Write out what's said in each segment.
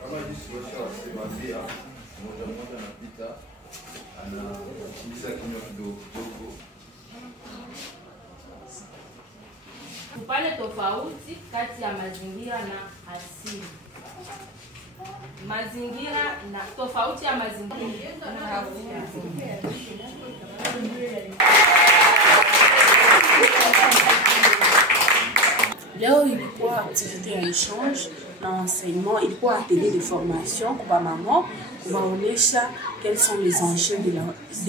Kama jinsi washawasimamia moja anapita anakimbiza kinywa kidogo kidogo. Tupane tofauti kati ya mazingira na asili. Mazingira na tofauti ya mazingira na Leo ilikuwa activité ya échange na enseignement, ilikuwa atelier de formation kwa maman kuwaonesha quels sont les enjeux de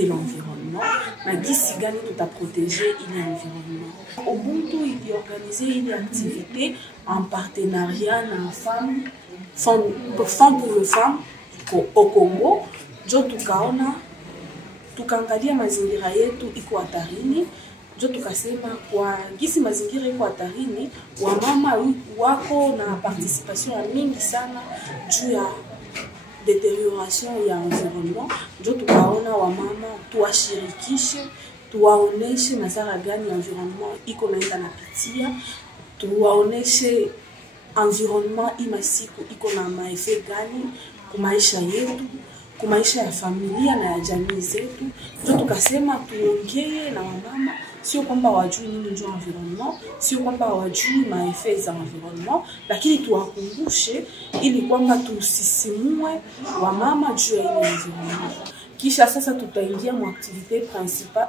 l'environnement na gisi gani tutaprotéger ile environnement. Ubuntu iliorganize ile activité en partenariat na Femmes pour les femmes au Congo. Jo tukaona tukaangalia mazingira yetu iko hatarini. Jo tukasema kwa gisi mazingira iko hatarini, wamama wako na participation ya mingi sana juu ya deterioration ya environnement. Jo tukaona wamama tuwashirikishe, tuwaoneshe madhara gani environnement iko naenda napitia, tuwaoneshe environnement imasiku iko na maefe gani kumaisha yetu, kumaisha ya familia na ya jamii zetu. Jo tukasema tuongee na wamama, sio kwamba wajui nini ndio environnement, sio kwamba wajui maefe za environnement, lakini tuwakumbushe ili kwamba tusisimue wamama juu ya ile environnement. Kisha sasa tutaingia mu activité principale,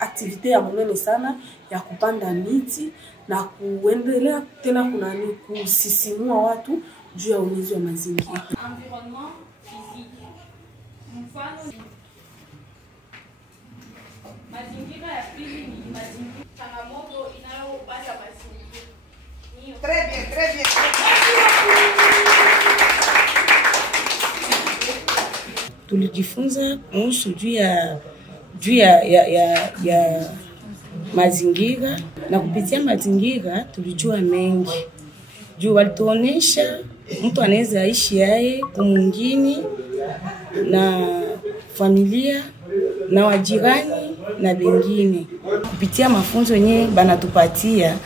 activité ya muhimu sana ya kupanda miti na kuendelea tena kunani kusisimua watu juu ya ulinzi wa mazingira. Environnement physique. Mfano mazingira ya pili ni mazingira changamoto inayopata mazingira. Très bien, très bien. Tulijifunza kuhusu juu ya mazingira na kupitia mazingira tulijua mengi. Juu walituonesha mtu anaweza ishi yae kumwingine na familia na wajirani na wengine. Kupitia mafunzo yenyewe banatupatia,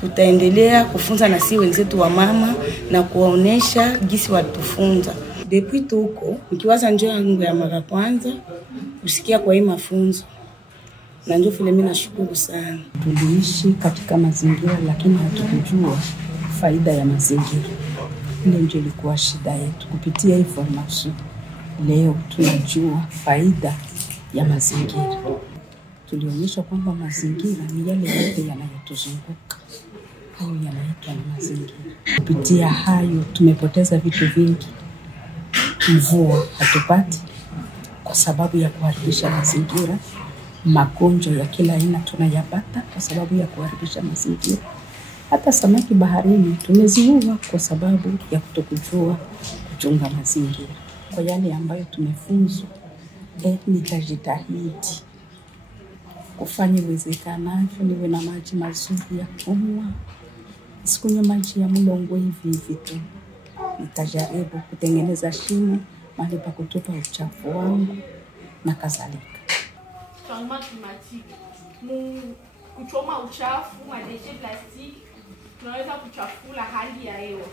tutaendelea kufunza na si wenzetu wa mama na kuwaonesha gisi walitufunza. Depuis tuko nikiwaza njoo yangu ya mara kwanza kusikia kwa hii mafunzo. Na ndio vile mimi nashukuru sana. Tuliishi katika mazingira lakini hatukujua faida ya mazingira. Ile ndio ilikuwa shida yetu. Kupitia hii formation leo tunajua faida ya mazingira. Tulionyesha kwamba mazingira ni yale yote yanayotuzunguka. Hayo yanaitwa ni mazingira. Kupitia hayo tumepoteza vitu vingi. Mvua hatupati kwa sababu ya kuharibisha mazingira. Magonjwa ya kila aina tunayapata kwa sababu ya kuharibisha mazingira. Hata samaki baharini tumeziua kwa sababu ya kutokujua kuchunga mazingira. Kwa yale ambayo tumefunzwa, nitajitahidi kufanya uwezekanavyo niwe na maji mazuri ya kunywa. Sikunywa maji ya mlongo hivi tu. Nitajaribu kutengeneza shimo mahali pa kutupa uchafu wangu na kadhalika. Changement climatique. Kuchoma uchafu, madeshe plastiki, tunaweza kuchafula hali ya hewa.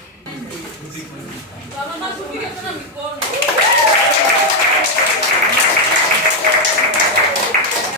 Mama tupige tena mikono.